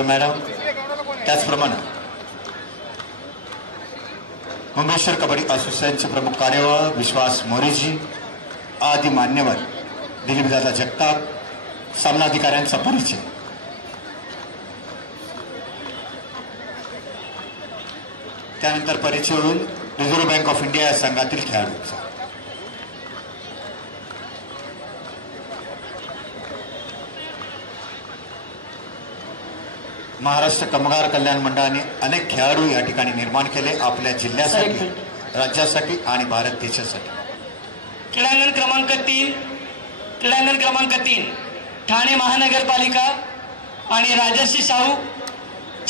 Surve madam, त्याचप्रमाणे मुंबई शहर कबड्डी असोसिएशनचे प्रमुख कार्यवाह विश्वास मोरेजी आदी मान्यवर, दिलीपदादा जगताप, सामनाधिकाऱ्यांचा परिचय. त्यानंतर परिचय होईल रिझर्व्ह बँक ऑफ इंडिया या संघातील खेळाडूंचा. महाराष्ट्र कामगार कल्याण मंडळाने अनेक खेळाडू या ठिकाणी निर्माण केले आपल्या जिल्ह्यासाठी, राज्यासाठी आणि भारत देशासाठी. क्रीडांगण क्रमांक 3 ठाणे महानगरपालिका आणि राजश्री शाहू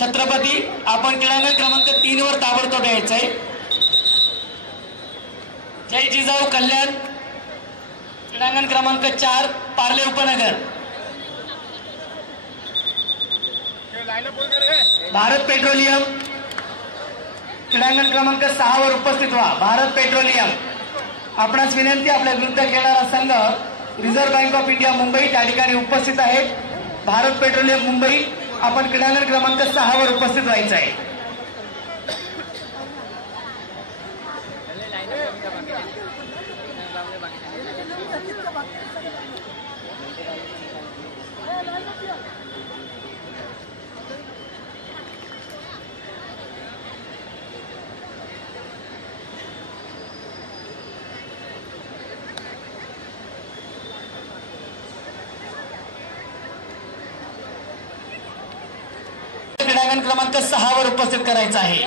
छत्रपती. आपण क्रीडांगण क्रमांक 3 वर ताबडतोब यायचंय. जय जिजाऊ कल्याण क्रीडांगण क्रमांक 4 पार्ले उपनगर. भारत पेट्रोलियम क्रीडांगण क्रमांक 6 वर उपस्थित व्हा. भारत पेट्रोलियम. आपणास विनंती, आपल्या विरुद्ध खेळणारा संघ reserve bank of India Mumbai त्या ठिकाणी उपस्थित आहे. भारत पेट्रोलियम मुंबई. आपण क्रीडांगण क्रमांक 6 वर उपस्थित व्हायचं आहे. क्रीडांगण क्रमांक 6 वर उपस्थित करायचं आहे.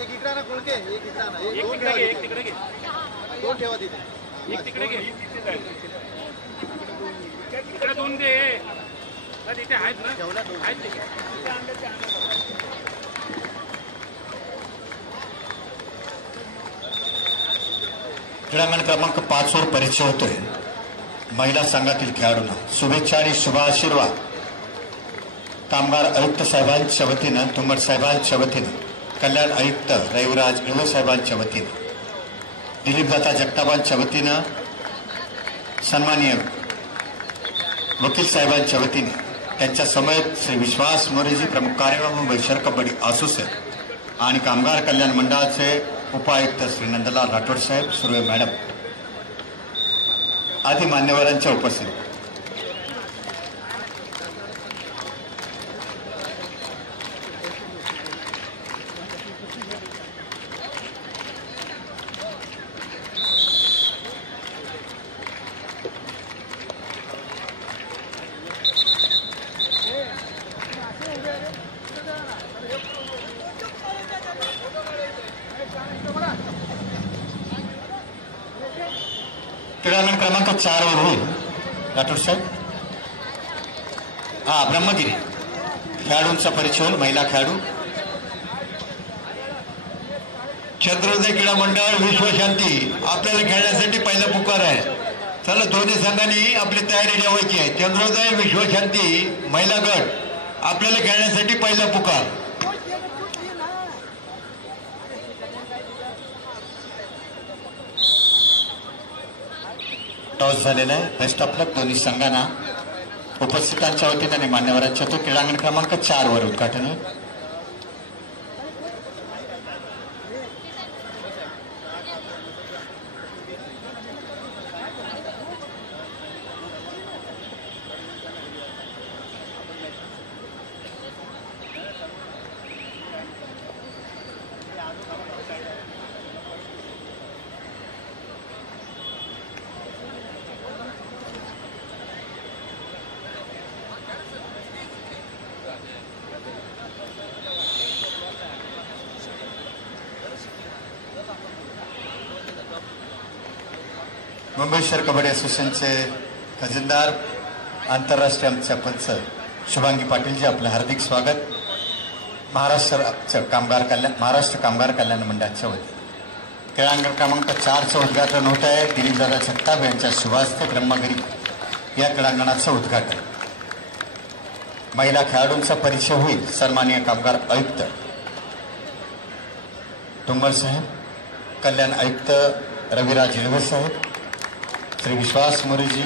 एक इकडे ना कोणके, एक इकडे ना, एक तिकडे घे, दोन ठेवा तिथे, एक तिकडे घे, इकडे दोन दे. तिथे आहेत ना, ठेवला दोन आहेत. क्रीडांगण क्रमांक 5 वर परिचय होतोय महिला संघातील खेळाडूंना. शुभेच्छा आणि शुभ आशीर्वाद कामगार आयुक्त साहेबांच्या वतीनं, तुंबड साहेबांच्या वतीनं, कल्याण आयुक्त रविराज इळवे साहेबांच्या वतीनं, दिलीपदादा जगतापांच्या वतीनं, सन्माननीय वकील साहेबांच्या वतीने, त्यांच्या समेत श्री विश्वास मोरेजी प्रमुख कार्यवाह मुंबई शहर कबड्डी असोसिएशन आणि कामगार कल्याण मंडळाचे उपायुक्त श्री नंदलाल राठोड साहेब, सुर्वे मॅडम आदी मान्यवरांच्या उपस्थितीत. क्रीडांगण क्रमांक 4 वर होईल राठोड साहेब. ब्रह्मगिरी खेळाडूंचा परिचय होईल. महिला खेळाडू चंद्रोदय क्रीडा मंडळ विश्वशांती आपल्याला खेळण्यासाठी पहिला पुकार आहे. चला दोन्ही संघांनी आपली तयारी ठेवायची आहे. चंद्रोदय विश्वशांती महिला गट आपल्याला खेळण्यासाठी पहिला पुकार. टॉस झालेला आहे. बेस्ट ऑफ लक दोन्ही संघांना. उपस्थितांच्या वतीने आणि मान्यवरांच्या तो क्रीडांगण क्रमांक 4 वर उद्घाटन होईल. मुंबई शहर कबड्डी असोसिएशनचे खजिनदार, आंतरराष्ट्रीय आमच्या पंच शुभांगी पाटीलजी, आपलं हार्दिक स्वागत. महाराष्ट्र कामगार कल्याण मंडळाच्या वतीने क्रीडांगण क्रमांक 4चं उद्घाटन होत आहे. दिलीपदादा जगताप यांच्या शुभास्ते ब्रह्मगिरी या क्रीडांगणाचं उद्घाटन. महिला खेळाडूंचा परिचय होईल. सन्माननीय कामगार आयुक्त तुंबर साहेब, कल्याण आयुक्त रविराज इळवे साहेब, श्री विश्वास मोरेजी,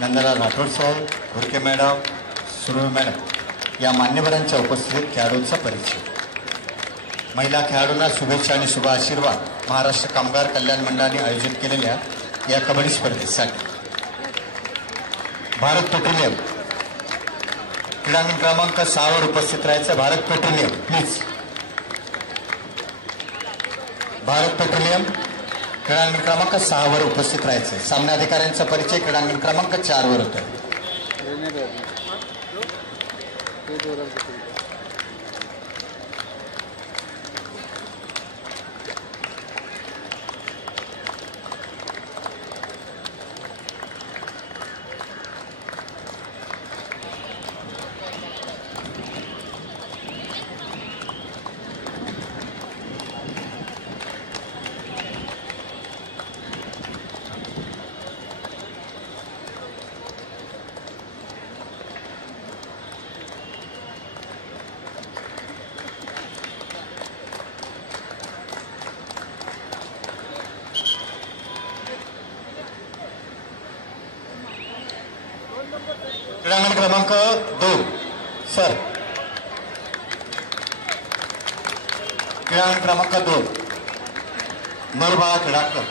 नंदलाल राठोड साहेब, भुरके मॅडम, सुरू मॅडम या मान्यवरांच्या उपस्थितीत खेळाडूंचा परिचय. महिला खेळाडूंना शुभेच्छा आणि शुभ आशीर्वाद. महाराष्ट्र कामगार कल्याण मंडळाने आयोजित केलेल्या या कबड्डी स्पर्धेसाठी भारत पेट्रोलियम क्रीडांगण क्रमांक 6 वर उपस्थित राहायचं. Bharat petroleum please. Bharat petroleum क्रीडांगण क्रमांक 6 वर उपस्थित राहायचं. सामना अधिकाऱ्यांचा परिचय क्रीडांगण क्रमांक 4 वर होतोय. क्रीडांगण क्रमांक 2 सर. क्रीडांगण क्रमांक 2 नरबाळा क्रीडांगण.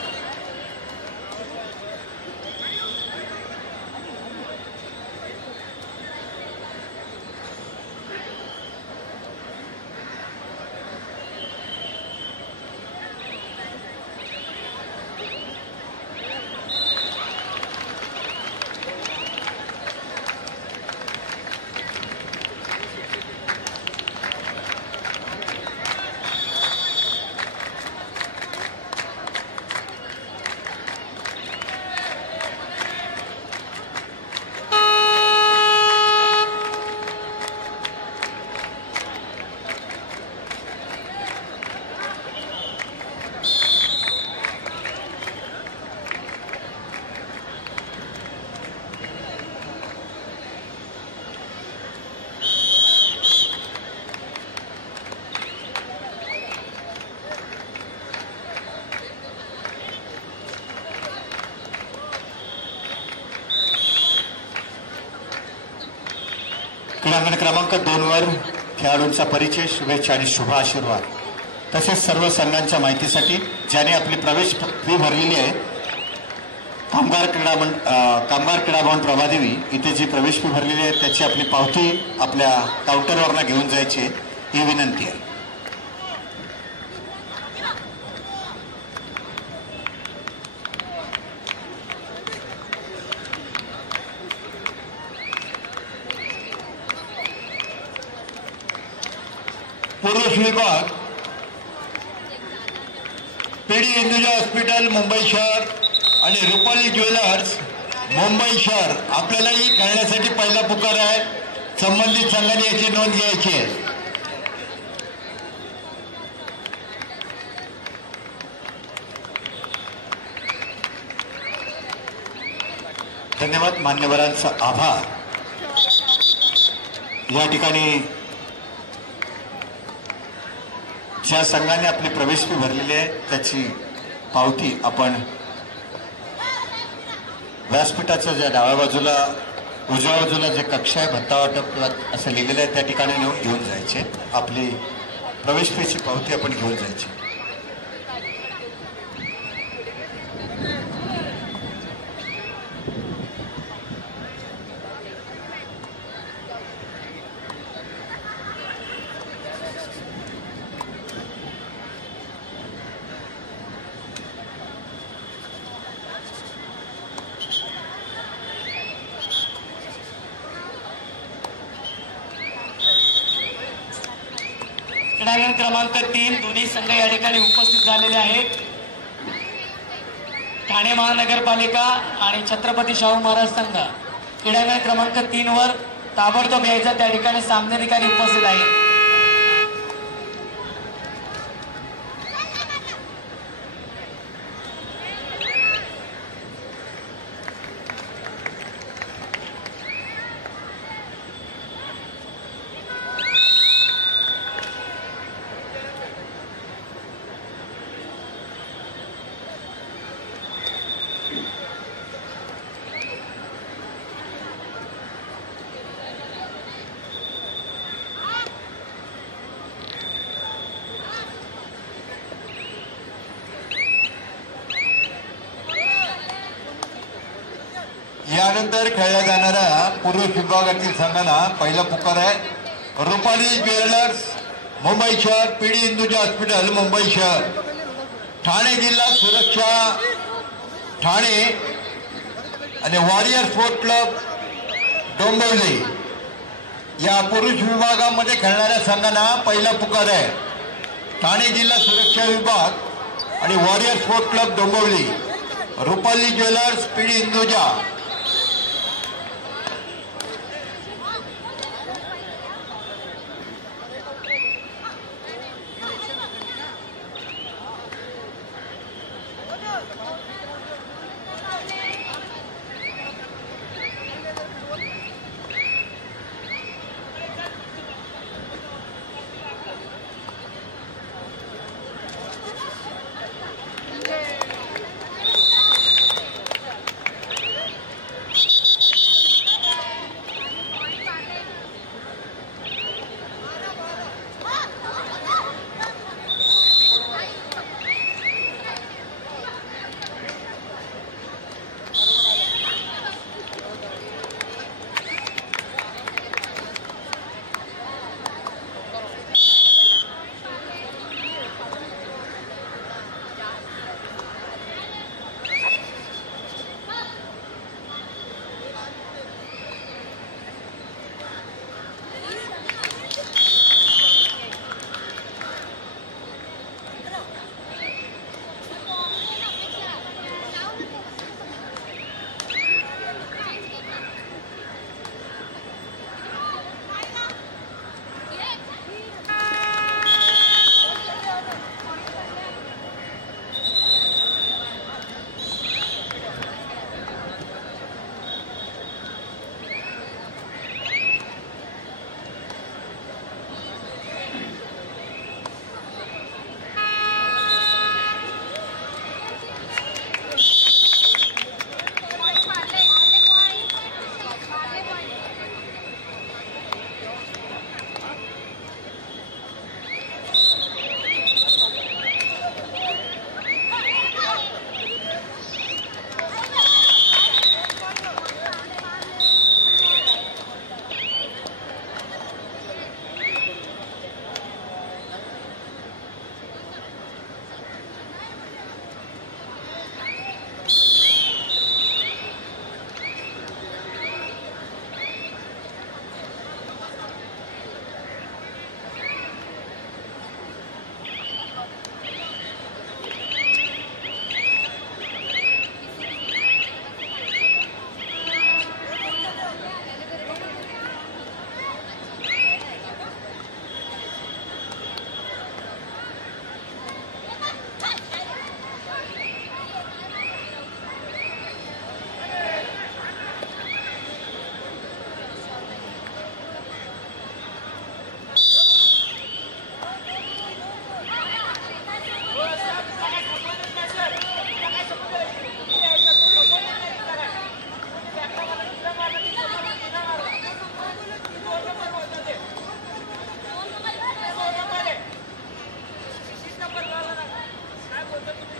क्रीडांगण क्रमांक 2 वर खेळाडूंचा परिचय, शुभेच्छा आणि शुभ आशीर्वाद. तसेच सर्व संघांच्या माहितीसाठी ज्याने आपली प्रवेश फी भरलेली आहे कामगार क्रीडा भवन प्रभादेवी इथे जी प्रवेश फी भरलेली आहे त्याची आपली पावती आपल्या काउंटरवरनं घेऊन जायची ही विनंती आहे. पुरुष विभाग पीडी हिंदुजा हॉस्पिटल मुंबई शहर आणि रुपाली ज्वेलर्स मुंबई शहर आपल्यालाही खेळण्यासाठी पहिला पुकार आहे. संबंधित संघाने याची नोंद घ्यायची आहे. धन्यवाद. मान्यवरांचा आभार. या ठिकाणी ज्या संघाने आपली प्रवेश फी भरलेली आहे त्याची पावती आपण व्यासपीठाच्या ज्या डाव्या बाजूला उजव्या बाजूला जे कक्ष आहे भत्ता वाटप किंवा असं लिहिलेलं आहे त्या ठिकाणी नेऊन घेऊन जायचे. आपली प्रवेश फीची पावती आपण घेऊन जायची. क्रीडांगण क्रमांक 3 दोन्ही संघ या ठिकाणी उपस्थित झालेले आहेत. ठाणे महानगरपालिका आणि छत्रपती शाहू महाराज संघ क्रीडांगण क्रमांक 3 वर ताबडतोब यायचा. त्या ठिकाणी सामनाधिकारी उपस्थित आहेत. यानंतर खेळल्या जाणाऱ्या पुरुष विभागातील संघांना पहिला पुकार आहे रुपाली ज्वेलर्स मुंबई शहर, पीडी हिंदुजा हॉस्पिटल मुंबई शहर, ठाणे जिल्हा सुरक्षा ठाणे आणि वॉरियर स्पोर्ट क्लब डोंबिवली या पुरुष विभागामध्ये खेळणाऱ्या संघांना पहिला पुकार आहे ठाणे जिल्हा सुरक्षा विभाग आणि warrior sport club Dombivli, Rupali jewellers, PD Hinduja.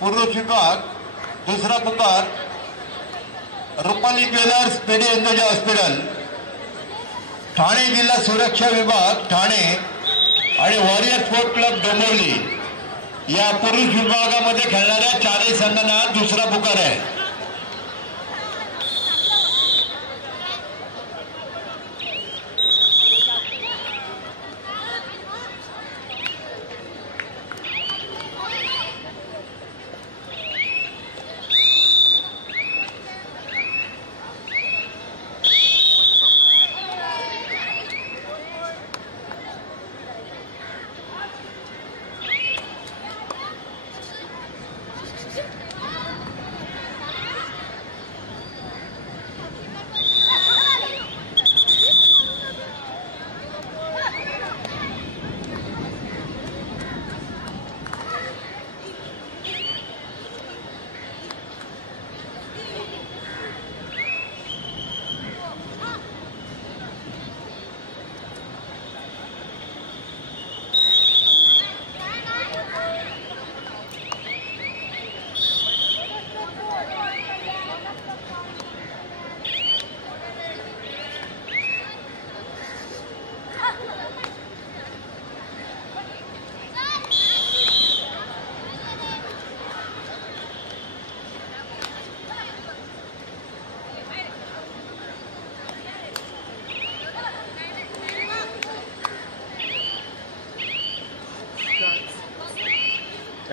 पुरुष विभाग दूसरा पुकार Rupali jewellers, PD Hinduja hospital, Thane जिल्हा सुरक्षा विभाग ठाणे आणि वॉरियर स्पोर्ट क्लब डोंबिवली या पुरुष विभागामध्ये खेळणाऱ्या चारही संघांना दुसरा पुकार आहे.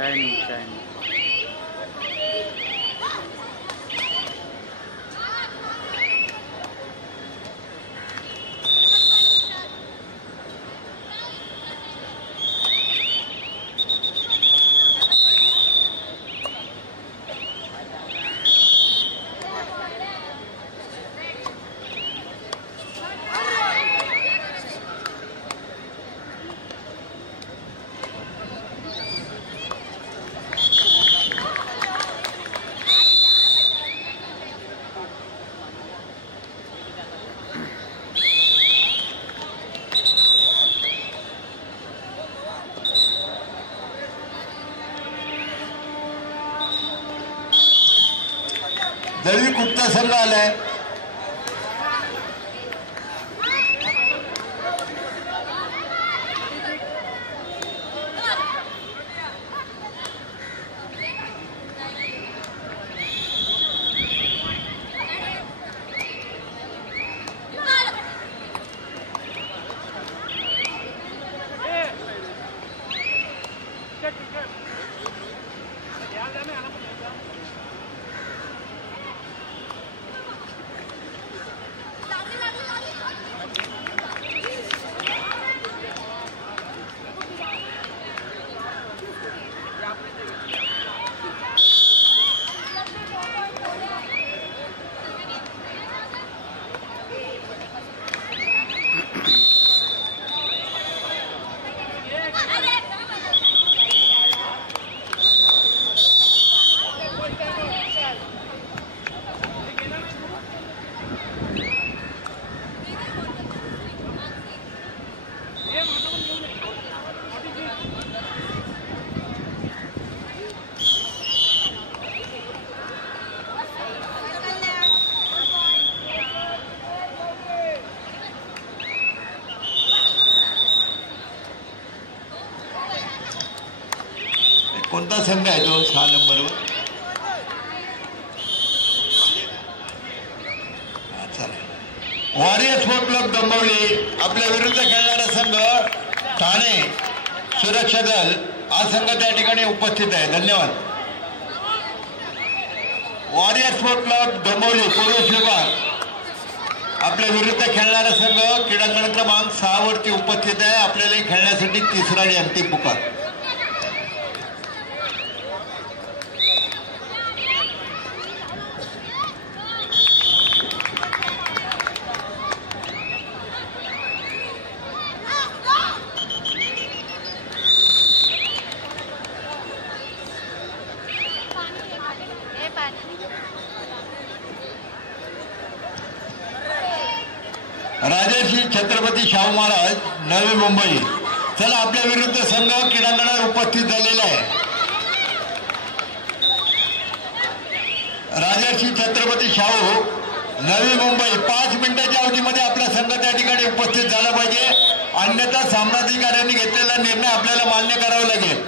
शायनिंग दळवी गुप्ता संघ आलाय. कोणता संघ आहे तो 6 नंबरवर? वॉरियर स्पोर्ट क्लब डोंबिवली आपल्या विरुद्ध खेळणारा संघ ठाणे सुरक्षा दल हा संघ त्या ठिकाणी उपस्थित आहे. धन्यवाद. वॉरियर स्पोर्ट क्लब डोंबिवली पुरुष विभाग आपल्या विरुद्ध खेळणारा संघ क्रीडांगण क्रमांक 6 वरती उपस्थित आहे. आपल्याला खेळण्यासाठी तिसरा आणि अंतिम पुकार. राजर्षी छत्रपती शाहू महाराज नवी मुंबई. चला आपल्या विरुद्ध संघ क्रीडांगणावर उपस्थित झालेला आहे. राजर्षी छत्रपती शाहू नवी मुंबई 5 मिनिटाच्या अवधीमध्ये आपला संघ त्या ठिकाणी उपस्थित झाला पाहिजे. अन्यथा सामनाधिकाऱ्यांनी घेतलेला निर्णय आपल्याला मान्य करावा लागेल.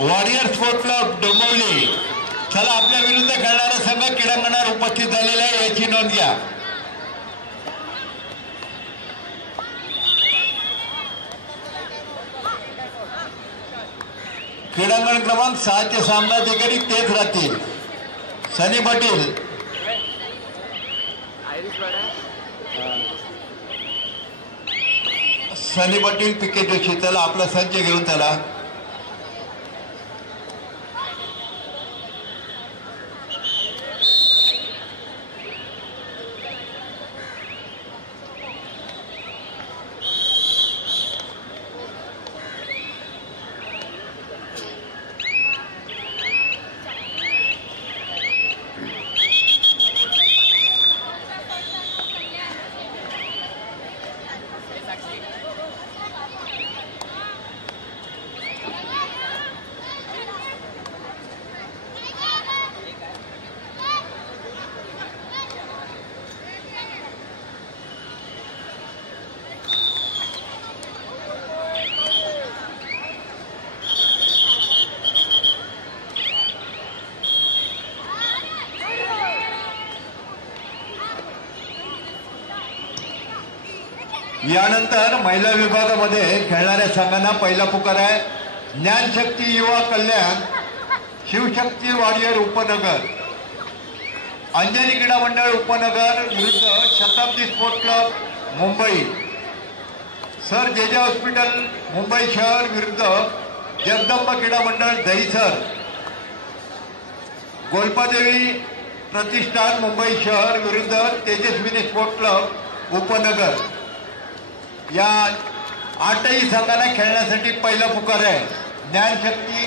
Warrior sport club Dombivli. चला आपल्या विरुद्ध खेळणारा संघ क्रीडांगणावर उपस्थित झालेला आहे याची नोंद घ्या. क्रीडांगण क्रमांक 6 चे सामनाधिकारी तेच राहतील. सनी पाटील सनी पाटील पिके जोशी, चला आपला संच घेऊन चला. यानंतर महिला विभागामध्ये खेळणाऱ्या संघांना पहिला पुकार आहे ज्ञानशक्ती युवा कल्याण शिवशक्ती वॉरियर उपनगर, अंजनी क्रीडा मंडळ उपनगर विरुद्ध शताब्दी स्पोर्ट क्लब मुंबई, सर जे हॉस्पिटल मुंबई शहर विरुद्ध जगदंबा क्रीडा मंडळ दहिसर, गोल्पादेवी प्रतिष्ठान मुंबई शहर विरुद्ध तेजस्विनी स्पोर्ट क्लब उपनगर. या 8ही संघांना खेळण्यासाठी पहिला पुकार आहे Gyanshakti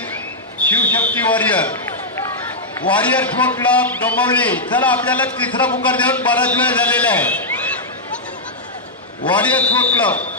Shivshakti warrior sport club Dombivli. चला आपल्याला तिसरा पुकार देऊन बराच वेळ झालेला आहे. वॉरियर स्पोर्ट क्लब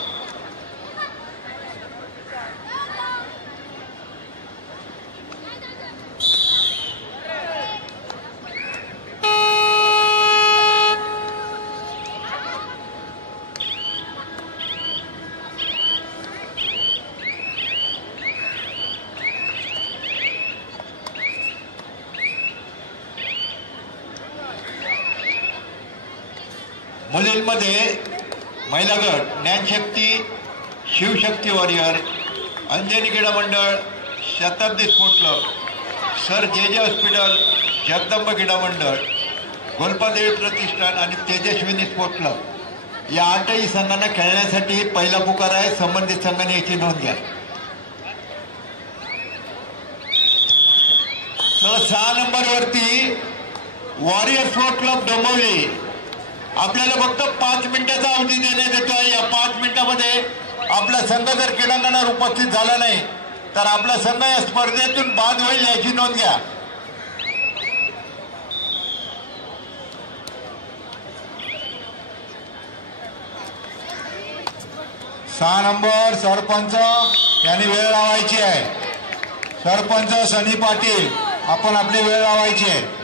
मुलींमध्ये महिला गट ज्ञानशक्ती शिवशक्ती वॉरियर, अंजनी क्रीडा मंडळ, शताब्दी स्पोर्ट क्लब, सर जे हॉस्पिटल, जगदंबा क्रीडा मंडळ, गोल्पादेवी प्रतिष्ठान आणि तेजस्विनी स्पोर्ट क्लब या 8ही संघांना खेळण्यासाठी पहिला पुकार आहे. संबंधित संघाने याची नोंद घ्या. 6 नंबरवरती वॉरियर स्पोर्ट क्लब डोंबिवली. आपल्याला फक्त 5 मिनिटाचा अवधी देण्यात येतो आहे. या 5 मिनिटामध्ये आपला संघ जर क्रीडांगणावर उपस्थित झाला नाही तर आपला संघ या स्पर्धेतून बाद होईल याची नोंद घ्या. सहा नंबर सरपंच यांनी वेळ लावायची आहे. सरपंच सनी पाटील, आपण आपली वेळ लावायची आहे.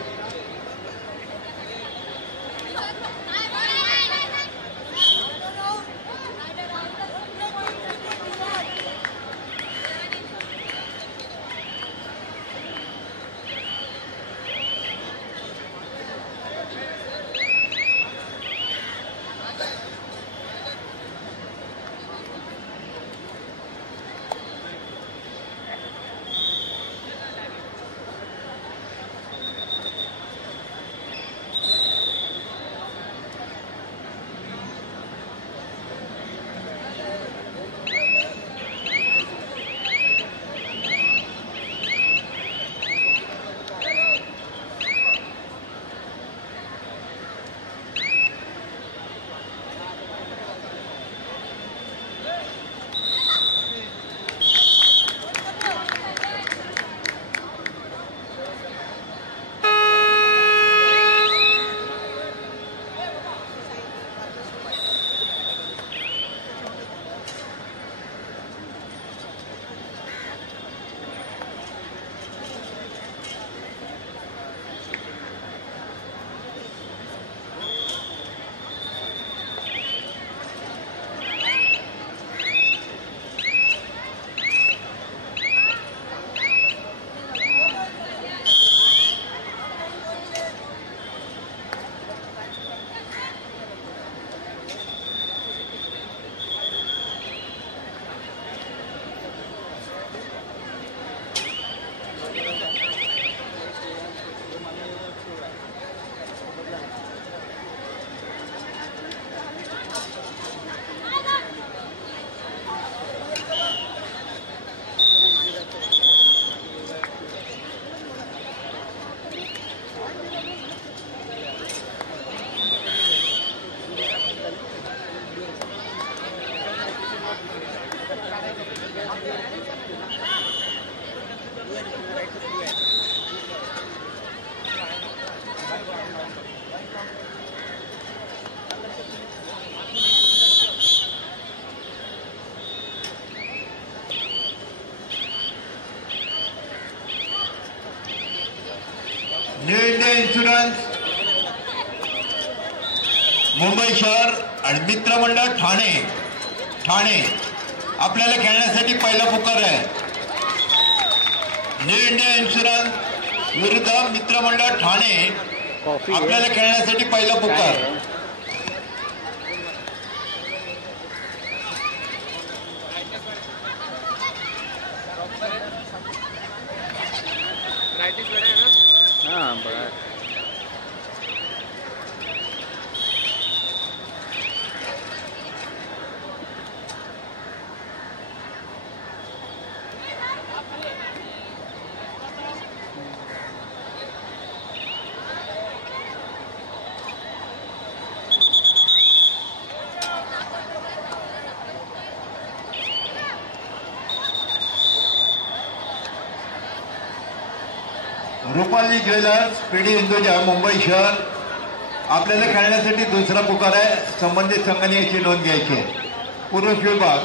न्यू इंडिया इन्शुरन्स मुंबई शहर आणि मित्रमंडळ ठाणे आपल्याला खेळण्यासाठी पहिला पुकार आहे. न्यू इंडिया इन्शुरन्स विरुद्ध मित्रमंडळ ठाणे आपल्याला खेळण्यासाठी पहिला पुकार. हाँ बड़ा रुपाली ज्वेलर्स पीडी हिंदुजा मुंबई शहर आपल्याला खेळण्यासाठी दुसरा पुकार आहे. संबंधित संघाने याची नोंद घ्यायची आहे. पुरुष विभाग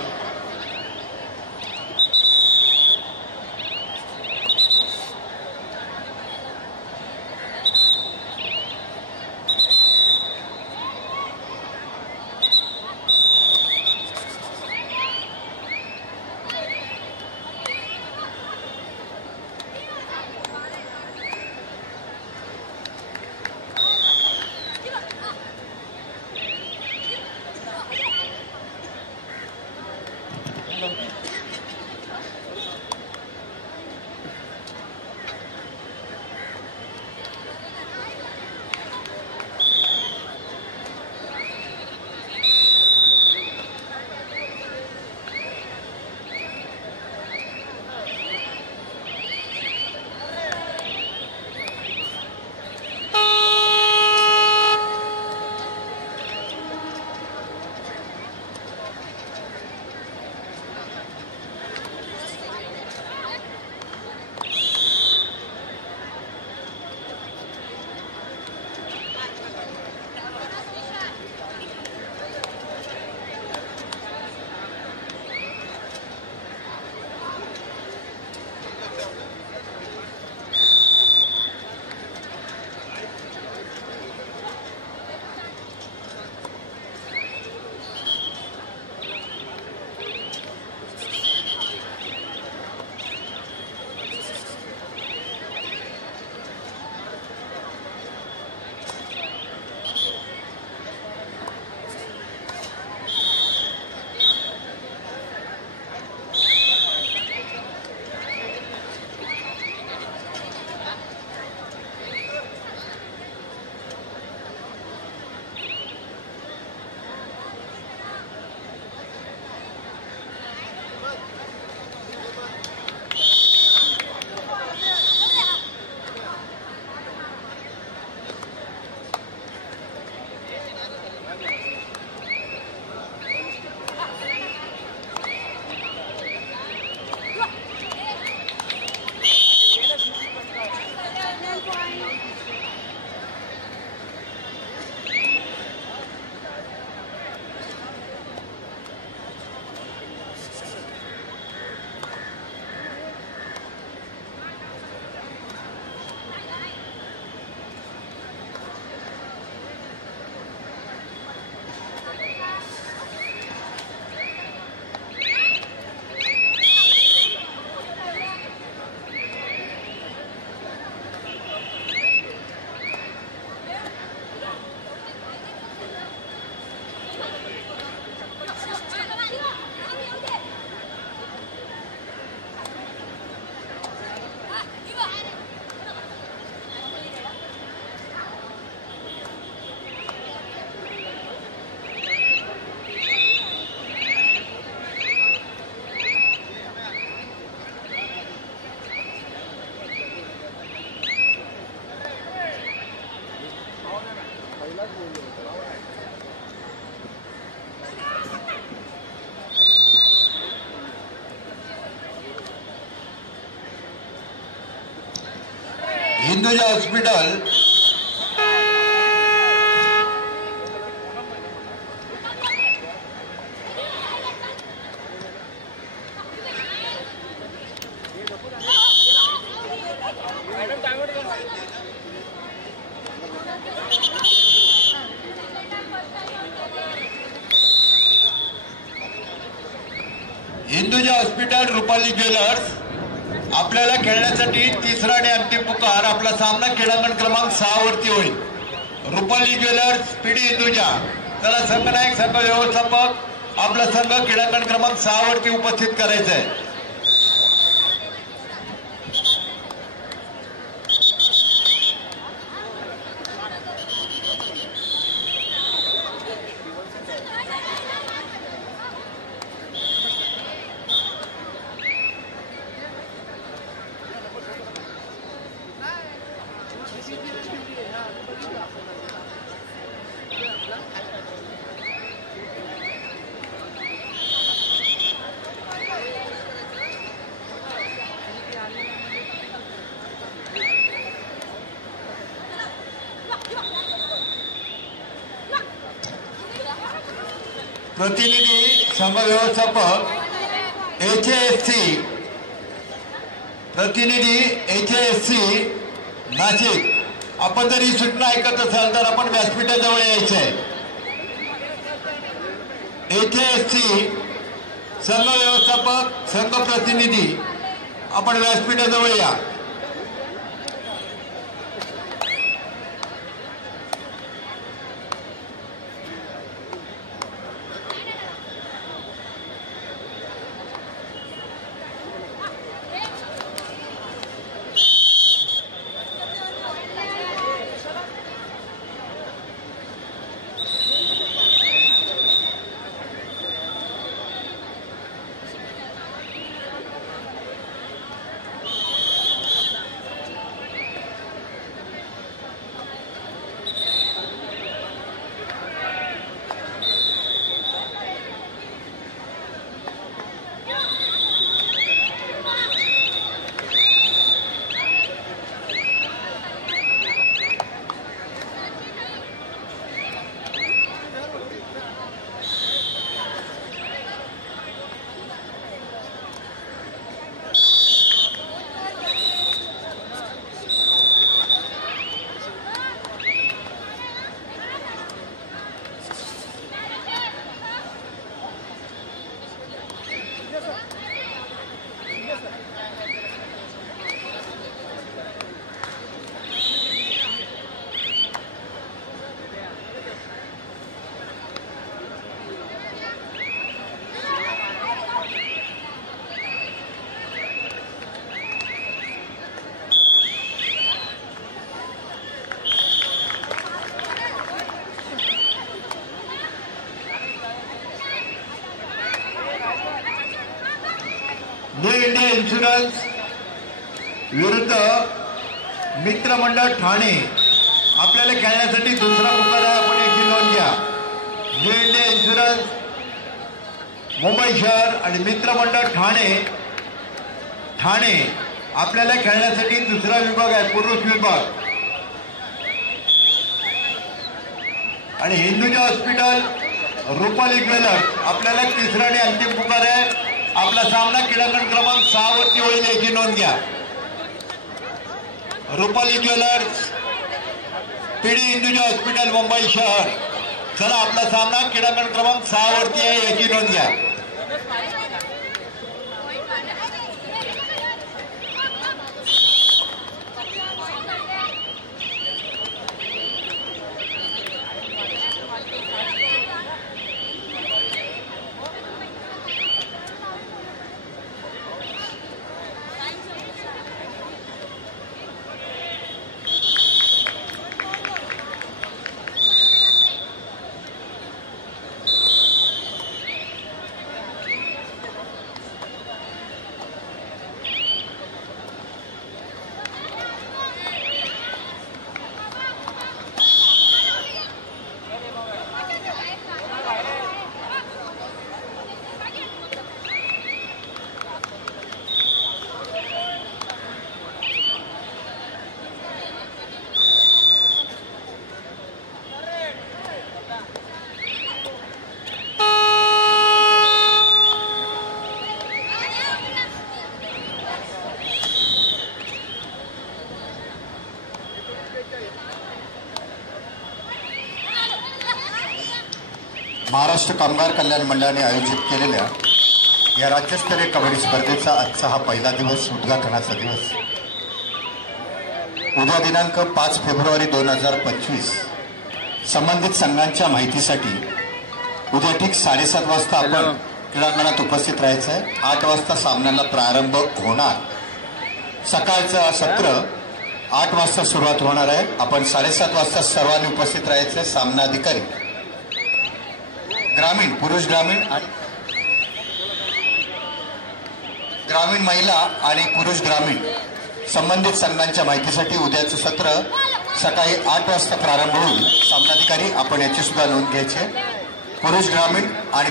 Hinduja hospital Hinduja hospital Rupali jewellers आपल्याला खेळण्यासाठी तिसरा आणि अंतिम पुकार. आपला सामना क्रीडांगण क्रमांक 6 वरती होईल. Rupali jewellers PD Hinduja. त्याला संघनायक संघ व्यवस्थापक आपला संघ क्रीडांगण क्रमांक 6 वरती उपस्थित करायचा आहे. प्रतिनिधी संघ व्यवस्थापक HASC प्रतिनिधी HASC नाशिक. आपण जर ही सूचना ऐकत असाल तर आपण व्यासपीठाजवळ यायचं आहे. HASC संघ व्यवस्थापक संघ प्रतिनिधी आपण व्यासपीठाजवळ या. न्यू इंडिया इन्शुरन्स विरुद्ध मित्र मंडळ ठाणे. आपल्याला खेळण्यासाठी दुसरा पुकार आहे. आपण याची नोंद घ्या. न्यू इंडिया इन्शुरन्स मुंबई शहर आणि मित्र मंडळ ठाणे आपल्याला खेळण्यासाठी दुसरा विभाग आहे, पुरुष विभाग. आणि हिंदुजा हॉस्पिटल रुपाली ज्वेलर्स आपल्याला तिसरा आणि अंतिम पुकार आहे. आपला सामना क्रीडांगण क्रमांक 6 वरती होईल याची नोंद घ्या. Rupali jewellers PD Hinduja hospital Mumbai शहर. चला आपला सामना क्रीडांगण क्रमांक 6 वरती आहे याची नोंद घ्या. महाराष्ट्र कामगार कल्याण मंडळाने आयोजित केलेल्या या राज्यस्तरीय कबड्डी स्पर्धेचा आजचा हा पहिला दिवस, उद्घाटनाचा दिवस. उद्या दिनांक 5 फेब्रुवारी 2025 संबंधित संघांच्या माहितीसाठी उद्या ठीक 7:30 वाजता आपण क्रीडांगणात उपस्थित राहायचं आहे. 8 वाजता सामन्याला प्रारंभ होणार. सकाळचं सत्र 8 वाजता सुरुवात होणार आहे. आपण 7:30 वाजता सर्वांनी उपस्थित राहायचं आहे. सामना अधिकारी ग्रामीण, पुरुष ग्रामीण आणि ग्रामीण महिला आणि पुरुष ग्रामीण संबंधित संघांच्या माहितीसाठी उद्याचं सत्र सकाळी 8 वाजता प्रारंभ होईल. सामनाधिकारी आपण याची सुद्धा नोंद घ्यायची. पुरुष ग्रामीण आणि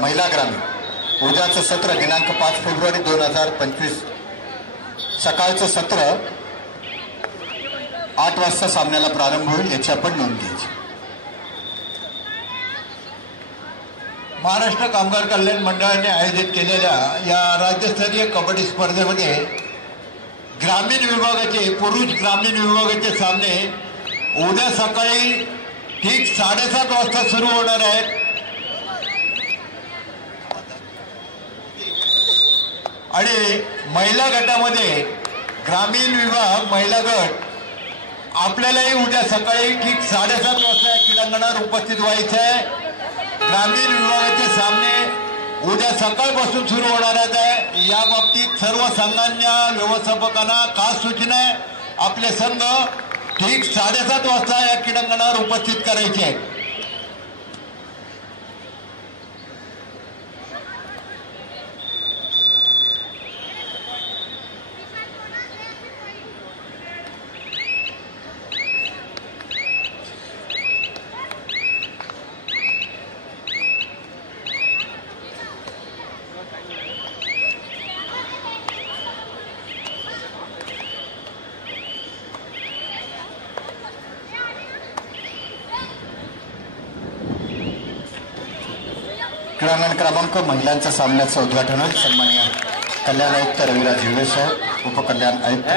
महिला ग्रामीण उद्याचं सत्र दिनांक 5 फेब्रुवारी 2025 सकाळचं सत्र 8 वाजता सामन्याला प्रारंभ होईल, याची आपण नोंद घ्यायची. महाराष्ट्र कामगार कल्याण मंडळाने आयोजित केलेल्या या राज्यस्तरीय कबड्डी स्पर्धेमध्ये ग्रामीण विभागाचे, पुरुष ग्रामीण विभागाचे सामने उद्या सकाळी ठीक 7:30 वाजता सुरू होणार आहेत. आणि महिला गटामध्ये ग्रामीण विभाग महिला गट आपल्यालाही उद्या सकाळी ठीक 7:30 वाजता या क्रीडांगणावर उपस्थित व्हायचं आहे. ग्रामीण विभागाचे सामने उद्या सकाळपासून सुरू होणार आहे. या बाबतीत सर्व संघांच्या व्यवस्थापकांना खास सूचना आहे. आपले संघ ठीक 7:30 वाजता या क्रीडांगणावर उपस्थित करायचे आहेत. क्रीडांगण क्रमांक महिलांच्या सामन्याचं उद्घाटन होईल. सन्माननीय कल्याण आयुक्त रविराज हिवरे साहेब, उपकल्याण आयुक्त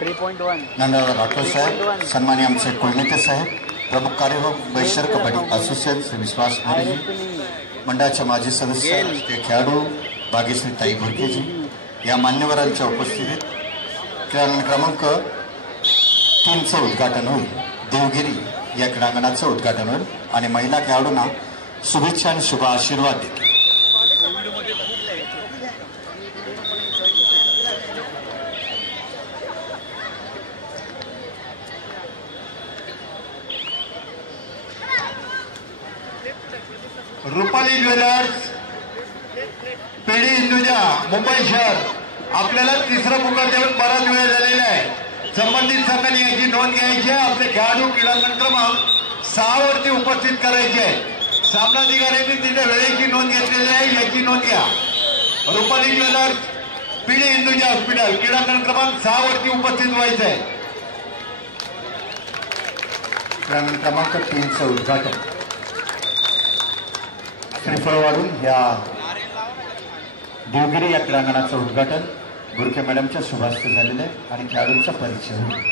3.1 नंदलाल राठोड साहेब, सन्माननीय आमचे कुलनेते साहेब, प्रमुख कार्यवाह बैशर कबड्डी असोसिएशन श्री विश्वास मोरेजी, मंडळाचे माजी सदस्य ते खेळाडू भाग्यश्री ताई भुरकेजी, या मान्यवरांच्या उपस्थितीत क्रीडांगण क्रमांक 3चं उद्घाटन होईल. देवगिरी या क्रीडांगणाचं उद्घाटन होईल आणि महिला खेळाडूंना शुभेच्छा आणि शुभ आशीर्वाद देते. रुपाली ज्वेलर्स, पेढी हिंदुजा, मुंबई शहर आपल्याला तिसरा पुकार देऊन बराच वेळ झालेला आहे. संबंधित संघाने याची नोंद घ्यायची आहे. आपले खेळाडू क्रीडांगण क्रमांक 6 वरती उपस्थित करायचे आहे. सामनाधिकाऱ्यांनी तिथे वेळेची नोंद घेतलेली आहे, याची नोंद घ्या. रुपाली ज्वेलर्स, पिढी हिंदुजा हॉस्पिटल, क्रीडांगण क्रमांक 6 वरती उपस्थित व्हायचं आहे. क्रीडांगण क्रमांक 3चं उद्घाटन श्रीफळ वाढून या देवगिरी या क्रीडांगणाचं उद्घाटन बुरके मॅडमच्या शुभास्ते झालेलं आहे आणि खेळाडूंचा परिचय होईल.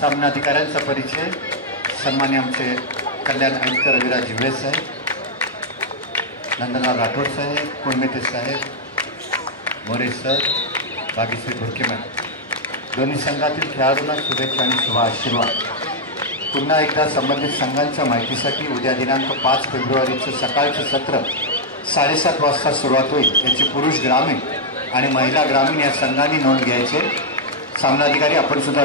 सामनाधिकाऱ्यांचा परिचय सन्मान्य आमचे कल्याण आयुक्त रविराज हिवरे साहेब, नंदलाल राठोड साहेब, कुलनेते साहेब, मोरे सर, भाग्यश्री भुरके मॅडम, दोन्ही संघातील खेळाडूंना शुभेच्छा आणि शुभ आशीर्वाद. पुन्हा एकदा संबंधित संघांच्या माहितीसाठी उद्या दिनांक 5 फेब्रुवारीचं सकाळचं सत्र 7:30 वाजता सुरुवात होईल. याची पुरुष ग्रामीण आणि महिला ग्रामीण या संघाने नोंद घ्यायचे. सामनाधिकारी आपण सुद्धा